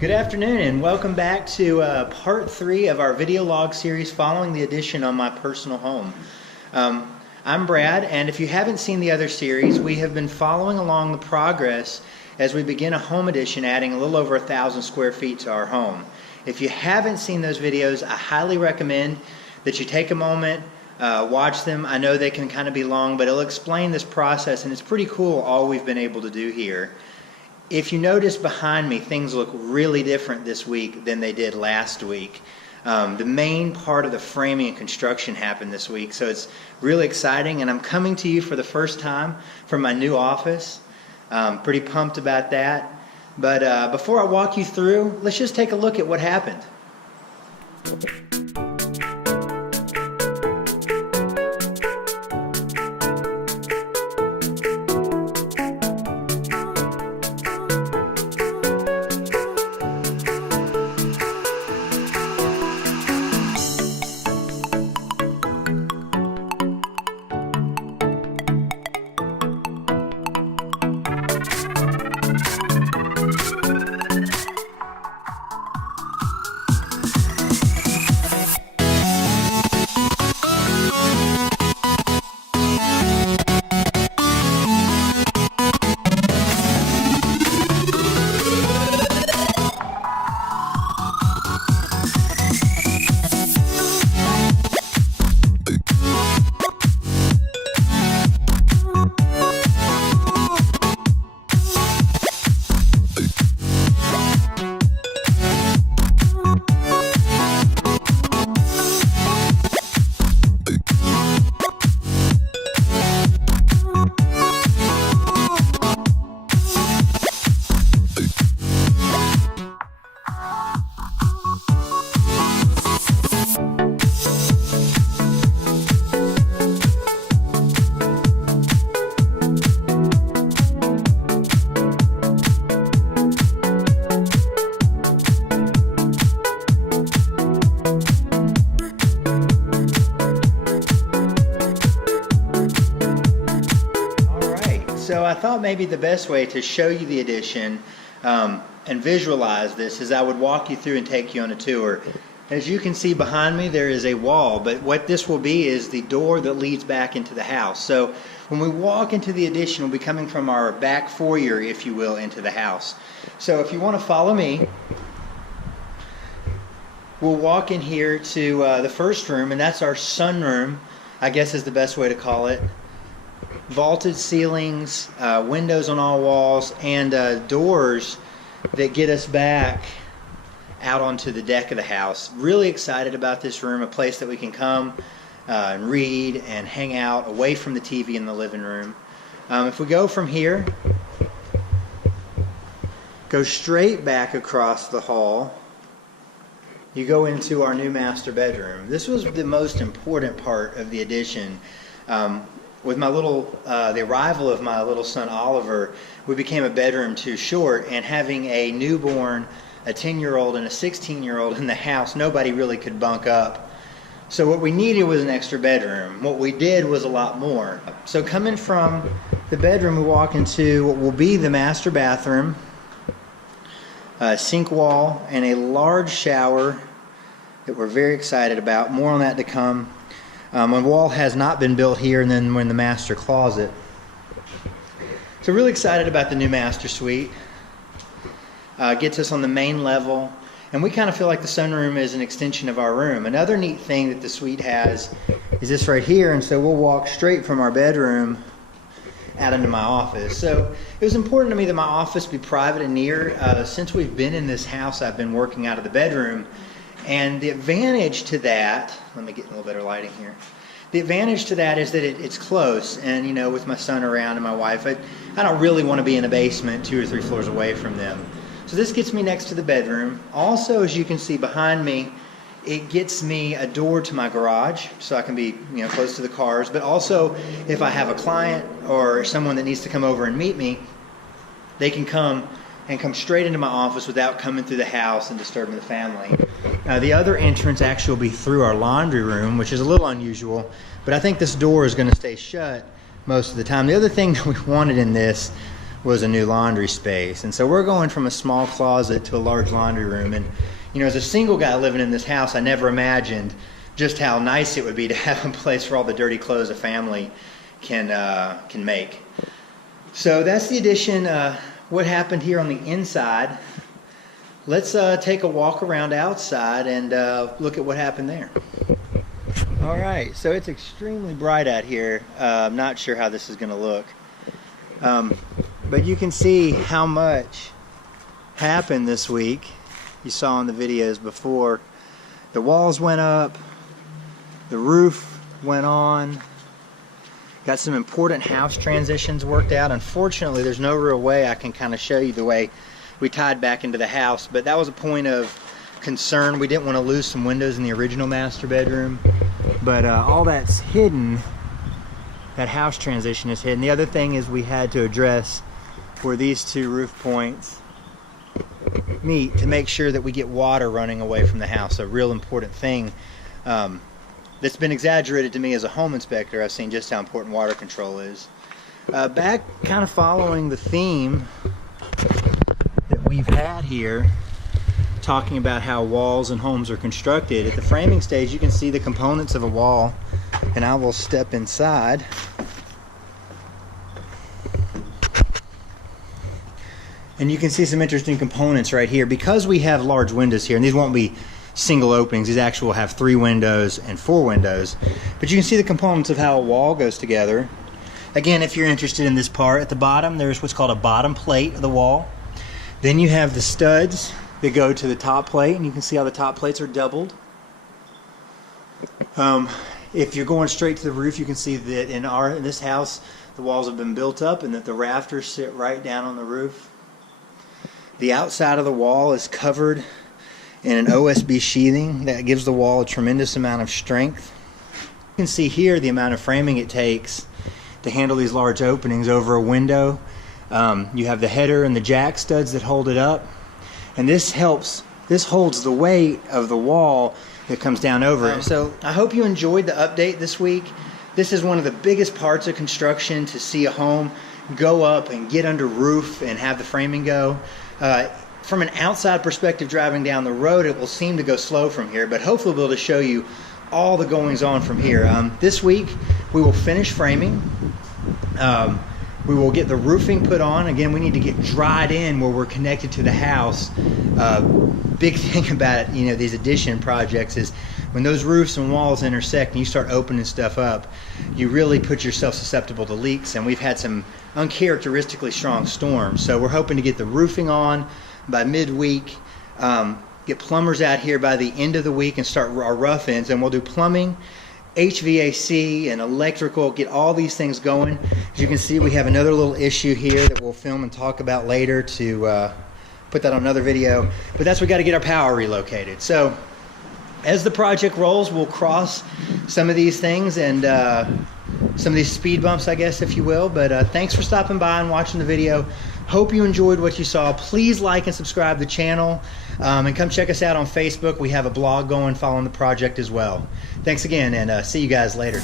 Good afternoon and welcome back to part 3 of our video log series following the addition on my personal home. I'm Brad, and if you haven't seen the other series, we have been following along the progress as we begin a home addition, adding a little over 1,000 square feet to our home. If you haven't seen those videos, I highly recommend that you take a moment, watch them. I know they can kind of be long, but it'll explain this process, and it's pretty cool all we've been able to do here. If you notice behind me, things look really different this week than they did last week. The main part of the framing and construction happened this week, so it's really exciting, and I'm coming to you for the first time from my new office. Pretty pumped about that. But before I walk you through, let's just take a look at what happened. So I thought maybe the best way to show you the addition and visualize this is I would walk you through and take you on a tour. As you can see behind me, there is a wall, but what this will be is the door that leads back into the house. So when we walk into the addition, we'll be coming from our back foyer, if you will, into the house. So if you want to follow me, we'll walk in here to the first room, and that's our sunroom, I guess is the best way to call it. Vaulted ceilings, windows on all walls, and doors that get us back out onto the deck of the house. Really excited about this room, a place that we can come and read and hang out away from the TV in the living room. If we go from here, go straight back across the hall, you go into our new master bedroom. This was the most important part of the addition. With my the arrival of my little son Oliver, we became a bedroom too short, and having a newborn, a 10-year-old and a 16-year-old in the house, nobody really could bunk up. So what we needed was an extra bedroom. What we did was a lot more. So coming from the bedroom, we walk into what will be the master bathroom, sink wall, and a large shower that we're very excited about. More on that to come. A wall has not been built here, and then we're in the master closet. So really excited about the new master suite. Gets us on the main level, and we kind of feel like the sunroom is an extension of our room. Another neat thing that the suite has is this right here, and so we'll walk straight from our bedroom out into my office. So it was important to me that my office be private and near. Since we've been in this house, I've been working out of the bedroom. And the advantage to that, let me get a little better lighting here. The advantage to that is that it's close, and you know, with my son around and my wife, I don't really want to be in a basement 2 or 3 floors away from them. So this gets me next to the bedroom. Also, as you can see behind me, it gets me a door to my garage, so I can be close to the cars. But also, if I have a client or someone that needs to come over and meet me, they can come straight into my office without coming through the house and disturbing the family. The other entrance actually will be through our laundry room, which is a little unusual, but I think this door is going to stay shut most of the time. The other thing that we wanted in this was a new laundry space. And so we're going from a small closet to a large laundry room. And you know, as a single guy living in this house, I never imagined just how nice it would be to have a place for all the dirty clothes a family can make. So that's the addition. What happened here on the inside. Let's take a walk around outside and look at what happened there. All right, so it's extremely bright out here. I'm not sure how this is going to look. But you can see how much happened this week. You saw in the videos before. The walls went up. The roof went on. Got some important house transitions worked out. Unfortunately, there's no real way I can kind of show you the way we tied back into the house, but that was a point of concern. We didn't want to lose some windows in the original master bedroom, but all that's hidden. That house transition is hidden. The other thing is we had to address where these two roof points meet to make sure that we get water running away from the house. A real important thing that's been exaggerated to me as a home inspector. I've seen just how important water control is. Back kind of following the theme that we've had here, talking about how walls and homes are constructed. At the framing stage, you can see the components of a wall, and I will step inside. And you can see some interesting components right here. Because we have large windows here, and these won't be single openings, these actually will have 3 windows and 4 windows. But you can see the components of how a wall goes together. Again, if you're interested in this part, at the bottom there's what's called a bottom plate of the wall. Then you have the studs that go to the top plate, and you can see how the top plates are doubled. If you're going straight to the roof, you can see that in this house the walls have been built up and that the rafters sit right down on the roof. The outside of the wall is covered in an OSB sheathing that gives the wall a tremendous amount of strength. You can see here the amount of framing it takes to handle these large openings over a window. You have the header and the jack studs that hold it up, and this holds the weight of the wall that comes down over it. So I hope you enjoyed the update this week. This is one of the biggest parts of construction, to see a home go up and get under roof and have the framing go. From an outside perspective, driving down the road, it will seem to go slow from here, but hopefully we'll be able to show you all the goings on from here. This week we will finish framing. We will get the roofing put on. Again, we need to get dried in where we're connected to the house. Big thing about these addition projects is when those roofs and walls intersect and you start opening stuff up, you really put yourself susceptible to leaks, and we've had some uncharacteristically strong storms. So we're hoping to get the roofing on by midweek, get plumbers out here by the end of the week and start our rough ends, and we'll do plumbing, HVAC, and electrical, get all these things going. As you can see, we have another little issue here that we'll film and talk about later to put that on another video, but that's we got to get our power relocated. So as the project rolls, we'll cross some of these things and some of these speed bumps, I guess, if you will. But thanks for stopping by and watching the video. Hope you enjoyed what you saw. Please like and subscribe to the channel, and come check us out on Facebook. We have a blog going following the project as well. Thanks again, and see you guys later.